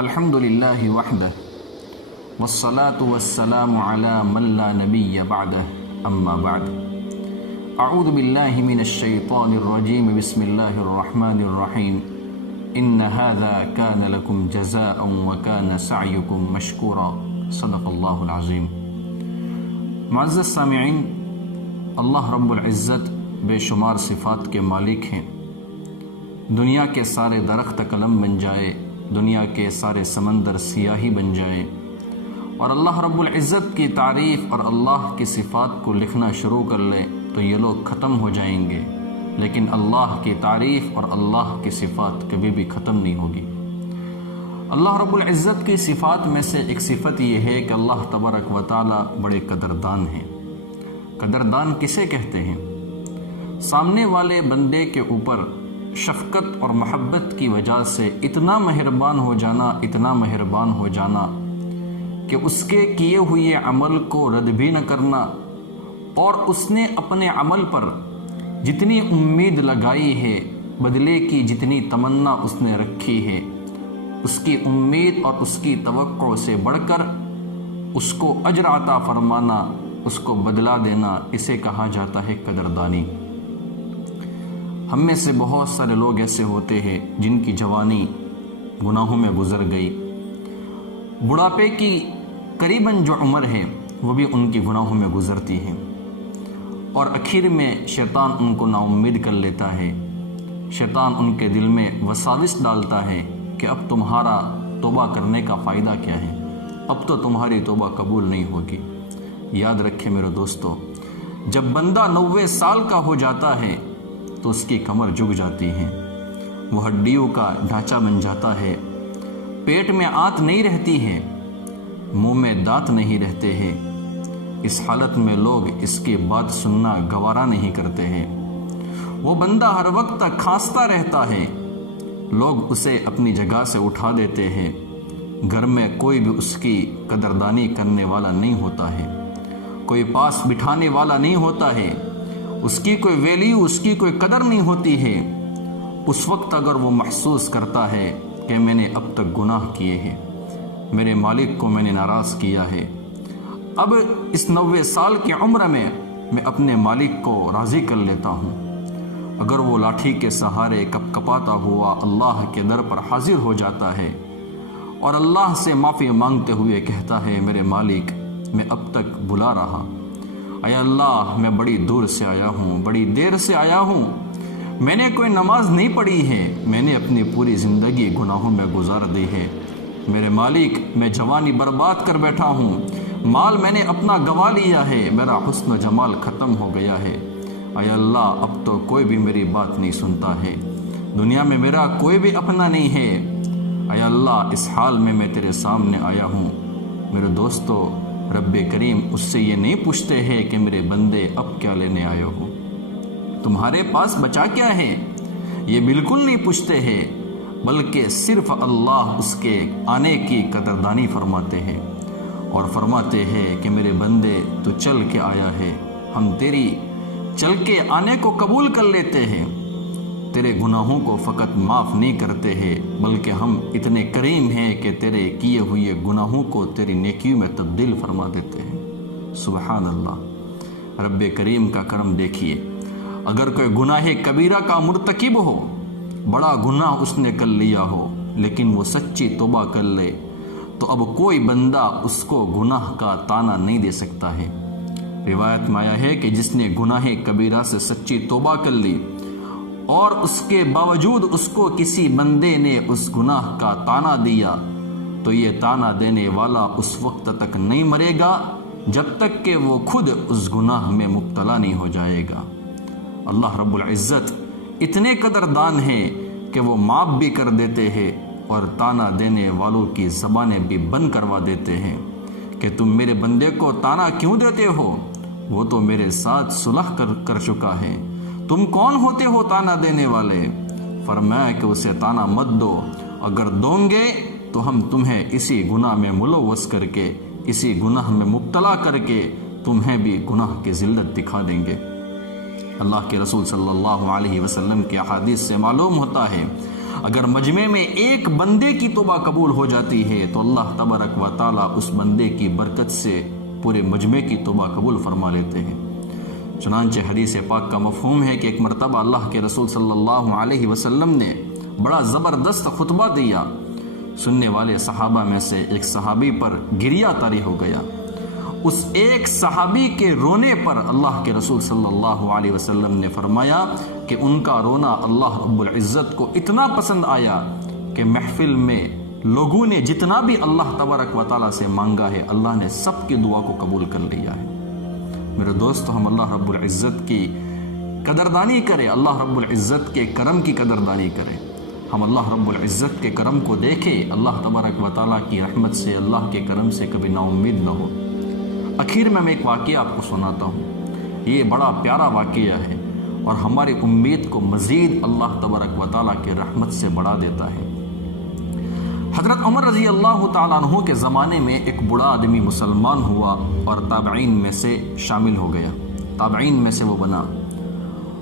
الحمد للہ وحدہ والصلاة والسلام علی من لا نبی بعدہ اما بعد اعوذ باللہ من الشیطان الرجیم بسم اللہ الرحمن الرحیم ان هذا كان لكم جزاء وكان سعيكم مشکورا صدق اللہ العظیم۔ معزز سامعین، اللہ رب العزت بے شمار صفات کے مالک ہیں۔ دنیا کے سارے درخت قلم بن جائے، دنیا کے سارے سمندر سیاہی بن جائے اور اللہ رب العزت کی تعریف اور اللہ کی صفات کو لکھنا شروع کر لیں تو یہ لوگ ختم ہو جائیں گے، لیکن اللہ کی تعریف اور اللہ کی صفات کبھی بھی ختم نہیں ہوگی۔ اللہ رب العزت کی صفات میں سے ایک صفت یہ ہے کہ اللہ تبارک و تعالی بڑے قدردان ہیں۔ قدردان کسے کہتے ہیں؟ سامنے والے بندے کے اوپر شفقت اور محبت کی وجہ سے اتنا مہربان ہو جانا کہ اس کے کیے ہوئے عمل کو رد بھی نہ کرنا، اور اس نے اپنے عمل پر جتنی امید لگائی ہے، بدلے کی جتنی تمنا اس نے رکھی ہے، اس کی امید اور اس کی توقع سے بڑھ کر اس کو اجر عطا فرمانا، اس کو بدلہ دینا، اسے کہا جاتا ہے قدردانی۔ ہم میں سے بہت سارے لوگ ایسے ہوتے ہیں جن کی جوانی گناہوں میں گزر گئی، بڑھاپے کی قریباً جو عمر ہے وہ بھی ان کی گناہوں میں گزرتی ہے، اور آخر میں شیطان ان کو نا امید کر لیتا ہے۔ شیطان ان کے دل میں وساوس ڈالتا ہے کہ اب تمہارا توبہ کرنے کا فائدہ کیا ہے، اب تو تمہاری توبہ قبول نہیں ہوگی۔ یاد رکھیں میرے دوستو، جب بندہ 90 سال کا ہو جاتا ہے تو اس کی کمر جھک جاتی ہے، وہ ہڈیوں کا ڈھانچہ بن جاتا ہے، پیٹ میں آنت نہیں رہتی ہے، منہ میں دانت نہیں رہتے ہیں۔ اس حالت میں لوگ اس کی بات سننا گوارا نہیں کرتے ہیں۔ وہ بندہ ہر وقت تک کھانستا رہتا ہے، لوگ اسے اپنی جگہ سے اٹھا دیتے ہیں، گھر میں کوئی بھی اس کی قدردانی کرنے والا نہیں ہوتا ہے، کوئی پاس بٹھانے والا نہیں ہوتا ہے، اس کی کوئی ویلیو، اس کی کوئی قدر نہیں ہوتی ہے۔ اس وقت اگر وہ محسوس کرتا ہے کہ میں نے اب تک گناہ کیے ہیں، میرے مالک کو میں نے ناراض کیا ہے، اب اس 90 سال کی عمر میں میں اپنے مالک کو راضی کر لیتا ہوں، اگر وہ لاٹھی کے سہارے کپ کپاتا ہوا اللہ کے در پر حاضر ہو جاتا ہے اور اللہ سے معافی مانگتے ہوئے کہتا ہے، میرے مالک میں اب تک بلا رہا، اے اللہ میں بڑی دور سے آیا ہوں، بڑی دیر سے آیا ہوں، میں نے کوئی نماز نہیں پڑھی ہے، میں نے اپنی پوری زندگی گناہوں میں گزار دی ہے، میرے مالک میں جوانی برباد کر بیٹھا ہوں، مال میں نے اپنا گوا لیا ہے، میرا حسن و جمال ختم ہو گیا ہے، اے اللہ اب تو کوئی بھی میری بات نہیں سنتا ہے، دنیا میں میرا کوئی بھی اپنا نہیں ہے، اے اللہ اس حال میں تیرے سامنے آیا ہوں۔ میرے دوستو، رب کریم اس سے یہ نہیں پوچھتے ہیں کہ میرے بندے اب کیا لینے آئے ہو، تمہارے پاس بچا کیا ہے، یہ بالکل نہیں پوچھتے ہیں، بلکہ صرف اللہ اس کے آنے کی قدردانی فرماتے ہیں اور فرماتے ہیں کہ میرے بندے تو چل کے آیا ہے، ہم تیری چل کے آنے کو قبول کر لیتے ہیں، تیرے گناہوں کو فقط معاف نہیں کرتے ہیں بلکہ ہم اتنے کریم ہیں کہ تیرے کیے ہوئے گناہوں کو تیری نیکیوں میں تبدیل فرما دیتے ہیں۔ سبحان اللہ، رب کریم کا کرم دیکھیے، اگر کوئی گناہ کبیرہ کا مرتکب ہو، بڑا گناہ اس نے کر لیا ہو، لیکن وہ سچی توبہ کر لے تو اب کوئی بندہ اس کو گناہ کا طعنہ نہیں دے سکتا ہے۔ روایت میں آیا ہے کہ جس نے گناہ کبیرہ سے سچی توبہ کر لی اور اس کے باوجود اس کو کسی بندے نے اس گناہ کا طعنہ دیا تو یہ طعنہ دینے والا اس وقت تک نہیں مرے گا جب تک کہ وہ خود اس گناہ میں مبتلا نہیں ہو جائے گا۔ اللہ رب العزت اتنے قدردان ہیں کہ وہ معاف بھی کر دیتے ہیں اور طعنہ دینے والوں کی زبانیں بھی بند کروا دیتے ہیں کہ تم میرے بندے کو طعنہ کیوں دیتے ہو، وہ تو میرے ساتھ صلح کر چکا ہے، تم کون ہوتے ہو طعنہ دینے والے؟ فرمایا کہ اسے طعنہ مت دو، اگر دو گے تو ہم تمہیں اسی گناہ میں ملوث کر کے، اسی گناہ میں مبتلا کر کے تمہیں بھی گناہ کی ذلت دکھا دیں گے۔ اللہ کے رسول صلی اللہ علیہ وسلم کی احادیث سے معلوم ہوتا ہے اگر مجمع میں ایک بندے کی توبہ قبول ہو جاتی ہے تو اللہ تبارک و تعالی اس بندے کی برکت سے پورے مجمع کی توبہ قبول فرما لیتے ہیں۔ چنانچہ حدیث پاک کا مفہوم ہے کہ ایک مرتبہ اللہ کے رسول صلی اللہ علیہ وسلم نے بڑا زبردست خطبہ دیا۔ سننے والے صحابہ میں سے ایک صحابی پر گریہ طاری ہو گیا۔ اس ایک صحابی کے رونے پر اللہ کے رسول صلی اللہ علیہ وسلم نے فرمایا کہ ان کا رونا اللہ رب العزت کو اتنا پسند آیا کہ محفل میں لوگوں نے جتنا بھی اللہ تبارک و تعالیٰ سے مانگا ہے اللہ نے سب کی دعا کو قبول کر لیا ہے۔ میرے دوستو، ہم اللہ رب العزت کی قدردانی کریں، اللہ رب العزت کے کرم کی قدردانی کریں۔ ہم اللہ رب العزت کے کرم کو دیکھیں، اللہ تبارک و تعالیٰ کی رحمت سے، اللہ کے کرم سے کبھی نا امید نہ ہو۔ آخر میں ایک واقعہ آپ کو سناتا ہوں۔ یہ بڑا پیارا واقعہ ہے اور ہماری امید کو مزید اللہ تبارک و تعالیٰ کی رحمت سے بڑھا دیتا ہے۔ حضرت عمر رضی اللہ تعالیٰ عنہ کے زمانے میں ایک بڑا آدمی مسلمان ہوا اور تابعین میں سے شامل ہو گیا، تابعین میں سے وہ بنا۔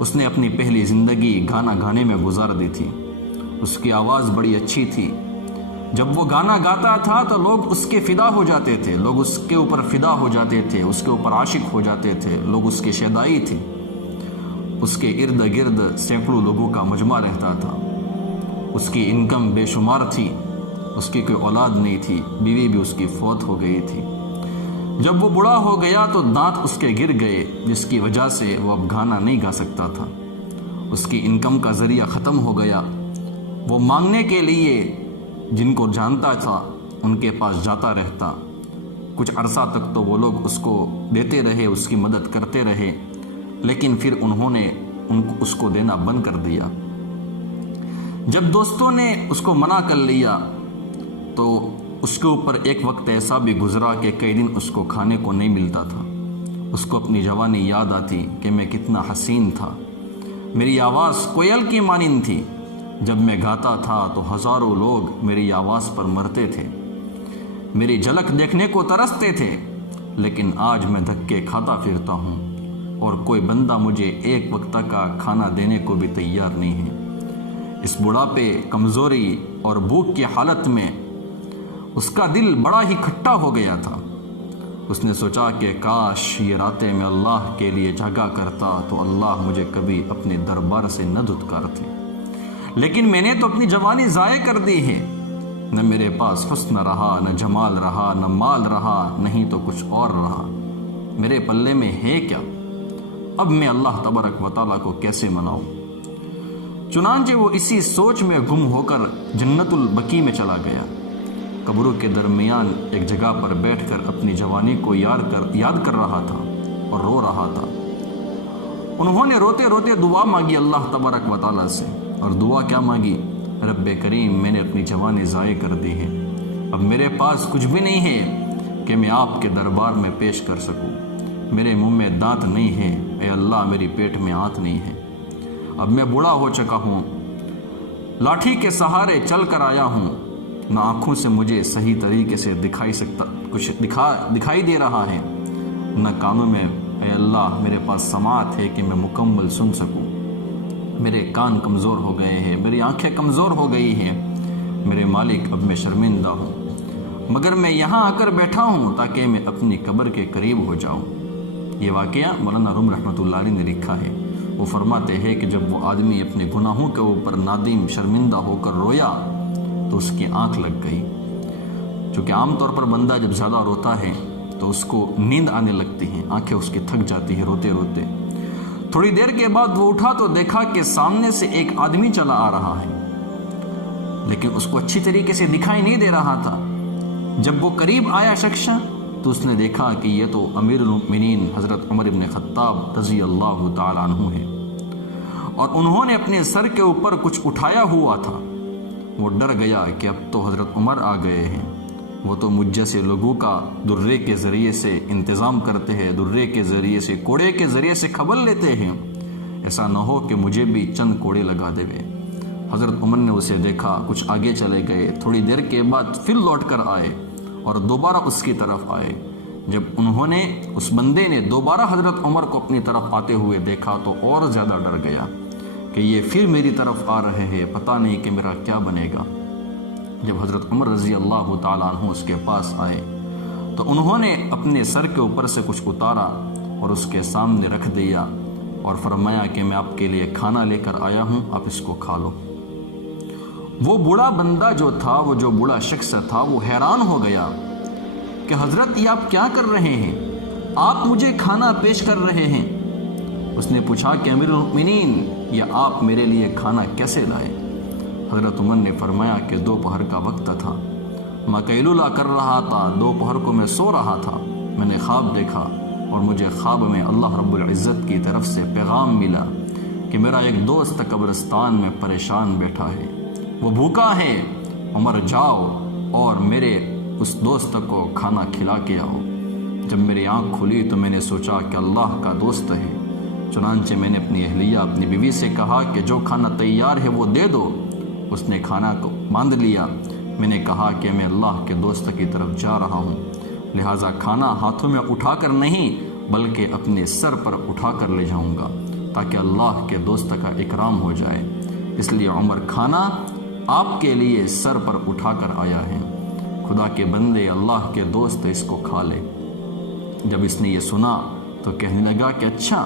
اس نے اپنی پہلی زندگی گانا گانے میں گزار دی تھی۔ اس کی آواز بڑی اچھی تھی۔ جب وہ گانا گاتا تھا تو لوگ اس کے فدا ہو جاتے تھے، لوگ اس کے اوپر فدا ہو جاتے تھے، اس کے اوپر عاشق ہو جاتے تھے، لوگ اس کی شیدائی تھی۔ اس کے ارد گرد سینکڑوں لوگوں کا مجمع رہتا تھا۔ اس کی انکم بے شمار تھی، اس کی کوئی اولاد نہیں تھی، بیوی بھی اس کی فوت ہو گئی تھی۔ جب وہ بوڑھا ہو گیا تو دانت اس کے گر گئے، جس کی وجہ سے وہ اب گانا نہیں گا سکتا تھا۔ اس کی انکم کا ذریعہ ختم ہو گیا۔ وہ مانگنے کے لیے جن کو جانتا تھا ان کے پاس جاتا رہتا۔ کچھ عرصہ تک تو وہ لوگ اس کو دیتے رہے، اس کی مدد کرتے رہے، لیکن پھر انہوں نے اس کو دینا بند کر دیا۔ جب دوستوں نے اس کو منع کر لیا تو اس کے اوپر ایک وقت ایسا بھی گزرا کہ کئی دن اس کو کھانے کو نہیں ملتا تھا۔ اس کو اپنی جوانی یاد آتی کہ میں کتنا حسین تھا، میری آواز کوئل کی مانند تھی۔ جب میں گاتا تھا تو ہزاروں لوگ میری آواز پر مرتے تھے، میری جھلک دیکھنے کو ترستے تھے، لیکن آج میں دھکے کھاتا پھرتا ہوں اور کوئی بندہ مجھے ایک وقت کا کھانا دینے کو بھی تیار نہیں ہے۔ اس بڑھاپے، کمزوری اور بھوک کی حالت میں اس کا دل بڑا ہی کھٹا ہو گیا تھا۔ اس نے سوچا کہ کاش یہ راتیں میں اللہ کے لیے جاگا کرتا تو اللہ مجھے کبھی اپنے دربار سے نہ دھتکارتے، لیکن میں نے تو اپنی جوانی ضائع کر دی ہے۔ نہ میرے پاس حسن رہا، نہ جمال رہا، نہ مال رہا، نہیں تو کچھ اور رہا۔ میرے پلے میں ہے کیا؟ اب میں اللہ تبارک و تعالیٰ کو کیسے مناؤں؟ چنانچہ وہ اسی سوچ میں گم ہو کر جنت البقیع میں چلا گیا۔ قبروں کے درمیان ایک جگہ پر بیٹھ کر اپنی جوانی کو یاد کر رہا تھا اور رو رہا تھا۔ انہوں نے روتے روتے دعا مانگی اللہ تبارک و تعالیٰ سے، اور دعا کیا مانگی؟ رب کریم، میں نے اپنی جوانی ضائع کر دی ہے، اب میرے پاس کچھ بھی نہیں ہے کہ میں آپ کے دربار میں پیش کر سکوں۔ میرے منہ میں دانت نہیں ہے، اے اللہ میری پیٹ میں آنت نہیں ہے۔ اب میں بوڑھا ہو چکا ہوں، لاٹھی کے سہارے چل کر آیا ہوں، نہ آنکھوں سے مجھے صحیح طریقے سے کچھ دکھائی دے رہا ہے، نہ کانوں میں اے اللہ میرے پاس سماعت ہے کہ میں مکمل سن سکوں۔ میرے کان کمزور ہو گئے ہیں، میری آنکھیں کمزور ہو گئی ہیں، میرے مالک اب میں شرمندہ ہوں، مگر میں یہاں آ کر بیٹھا ہوں تاکہ میں اپنی قبر کے قریب ہو جاؤں۔ یہ واقعہ مولانا روم رحمۃ اللہ علیہ نے لکھا ہے۔ وہ فرماتے ہیں کہ جب وہ آدمی اپنے گناہوں کے اوپر نادم شرمندہ ہو کر رویا تو اس کی آنکھ لگ گئی۔ چونکہ عام طور پر بندہ جب زیادہ روتا ہے تو اس کو نیند آنے لگتی ہے، آنکھیں اس کی تھک جاتی ہیں روتے روتے۔ تھوڑی دیر کے بعد وہ اٹھا تو دیکھا کہ سامنے سے ایک آدمی چلا آ رہا ہے، لیکن اس کو اچھی طریقے سے دکھائی نہیں دے رہا تھا۔ جب وہ قریب آیا شخص تو اس نے دیکھا کہ یہ تو امیر المؤمنین حضرت عمر بن خطاب رضی اللہ تعالیٰ عنہ ہے، اور انہوں نے اپنے سر کے اوپر کچھ اٹھایا ہوا تھا۔ وہ ڈر گیا کہ اب تو حضرت عمر آ گئے ہیں، وہ تو مجھ جیسے لوگوں کا درے کے ذریعے سے انتظام کرتے ہیں، درے کے ذریعے سے، کوڑے کے ذریعے سے خبر لیتے ہیں، ایسا نہ ہو کہ مجھے بھی چند کوڑے لگا دے۔ حضرت عمر نے اسے دیکھا، کچھ آگے چلے گئے، تھوڑی دیر کے بعد پھر لوٹ کر آئے اور دوبارہ اس کی طرف آئے۔ جب انہوں نے اس بندے نے دوبارہ حضرت عمر کو اپنی طرف آتے ہوئے دیکھا تو اور زیادہ ڈر گیا۔ کہ یہ پھر میری طرف آ رہے ہیں، پتہ نہیں کہ میرا کیا بنے گا۔ جب حضرت عمر رضی اللہ تعالیٰ عنہ اس کے پاس آئے تو انہوں نے اپنے سر کے اوپر سے کچھ اتارا اور اس کے سامنے رکھ دیا اور فرمایا کہ میں آپ کے لیے کھانا لے کر آیا ہوں، آپ اس کو کھا لو۔ وہ بوڑھا بندہ جو تھا، وہ جو بوڑھا شخص تھا، وہ حیران ہو گیا کہ حضرت یہ آپ کیا کر رہے ہیں؟ آپ مجھے کھانا پیش کر رہے ہیں۔ اس نے پوچھا کہ امیر المؤمنین، یہ آپ میرے لیے کھانا کیسے لائے؟ حضرت عمر نے فرمایا کہ دوپہر کا وقت تھا، میں قیلولہ کر رہا تھا، دوپہر کو میں سو رہا تھا، میں نے خواب دیکھا اور مجھے خواب میں اللہ رب العزت کی طرف سے پیغام ملا کہ میرا ایک دوست قبرستان میں پریشان بیٹھا ہے، وہ بھوکا ہے، عمر جاؤ اور میرے اس دوست کو کھانا کھلا کے آؤ۔ جب میری آنکھ کھلی تو میں نے سوچا کہ اللہ کا دوست ہے، چنانچہ میں نے اپنی اہلیہ، اپنی بیوی سے کہا کہ جو کھانا تیار ہے وہ دے دو۔ اس نے کھانا کو باندھ لیا۔ میں نے کہا کہ میں اللہ کے دوست کی طرف جا رہا ہوں، لہٰذا کھانا ہاتھوں میں اٹھا کر نہیں بلکہ اپنے سر پر اٹھا کر لے جاؤں گا تاکہ اللہ کے دوست کا اکرام ہو جائے۔ اس لیے عمر کھانا آپ کے لیے سر پر اٹھا کر آیا ہے، خدا کے بندے، اللہ کے دوست، اس کو کھا لے۔ جب اس نے یہ سنا تو کہنے لگا کہ اچھا،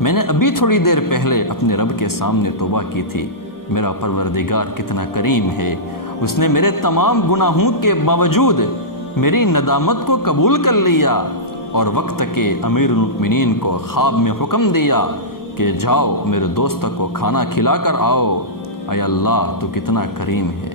میں نے ابھی تھوڑی دیر پہلے اپنے رب کے سامنے توبہ کی تھی، میرا پروردگار کتنا کریم ہے، اس نے میرے تمام گناہوں کے باوجود میری ندامت کو قبول کر لیا اور وقت کے امیر المؤمنین کو خواب میں حکم دیا کہ جاؤ میرے دوست کو کھانا کھلا کر آؤ۔ اے اللہ، تو کتنا کریم ہے۔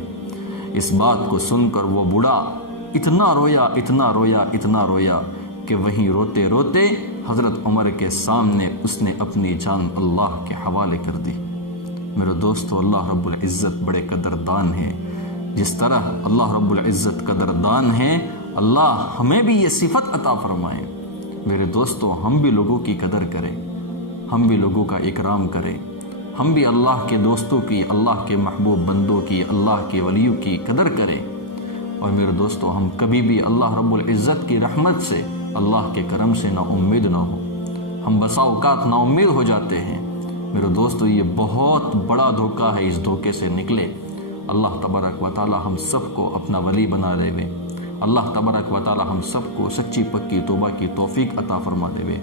اس بات کو سن کر وہ بوڑھا اتنا رویا، اتنا رویا، اتنا رویا کہ وہیں روتے روتے حضرت عمر کے سامنے اس نے اپنی جان اللہ کے حوالے کر دی۔ میرے دوستو، اللہ رب العزت بڑے قدردان ہے۔ جس طرح اللہ رب العزت قدردان ہے، اللہ ہمیں بھی یہ صفت عطا فرمائے۔ میرے دوستو، ہم بھی لوگوں کی قدر کریں، ہم بھی لوگوں کا اکرام کریں، ہم بھی اللہ کے دوستوں کی، اللہ کے محبوب بندوں کی، اللہ کے ولیوں کی قدر کریں۔ اور میرے دوستو، ہم کبھی بھی اللہ رب العزت کی رحمت سے، اللہ کے کرم سے نا امید نہ ہو۔ ہم بسا اوقات نا امید ہو جاتے ہیں۔ میرے دوستو، یہ بہت بڑا دھوکہ ہے، اس دھوکے سے نکلے۔ اللہ تبارک و تعالی ہم سب کو اپنا ولی بنا لے وے۔ اللہ تبارک و تعالی ہم سب کو سچی پکی توبہ کی توفیق عطا فرما دے وے۔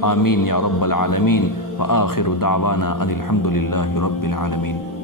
آمین یا رب العالمین۔ وآخر دعوانا ان الحمد للہ رب العالمین۔